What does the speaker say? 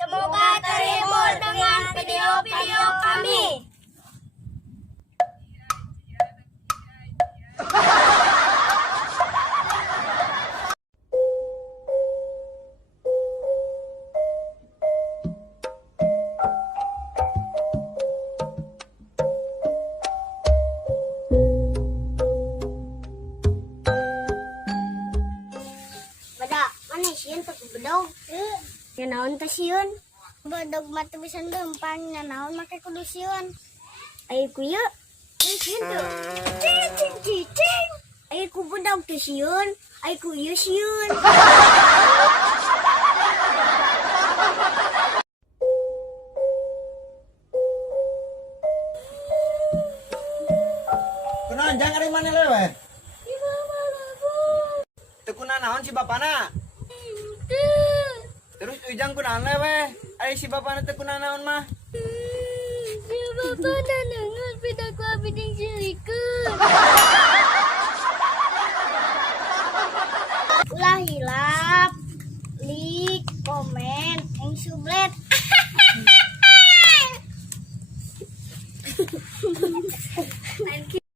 Semoga terhibur dengan video-video kami. Badak, mana sieun teu bedog? Ya naon teh sieun? Bedog mah teu bisa gempang, ya naon make kudu sieun? Aya ku ieu. Sieun teu. Cing cing cing. Aya ku bedog teh sieun, aya ku ieu sieun. Kunaon jang ari mana lewe? Teu kunaon naon si bapana? Terus ujang kunaon lewe? Ari si bapana teu kunaon naon mah? Si bapak nanangan pidaku abdi jeung silikeun. Ulah hilap, like, komen, and sublet.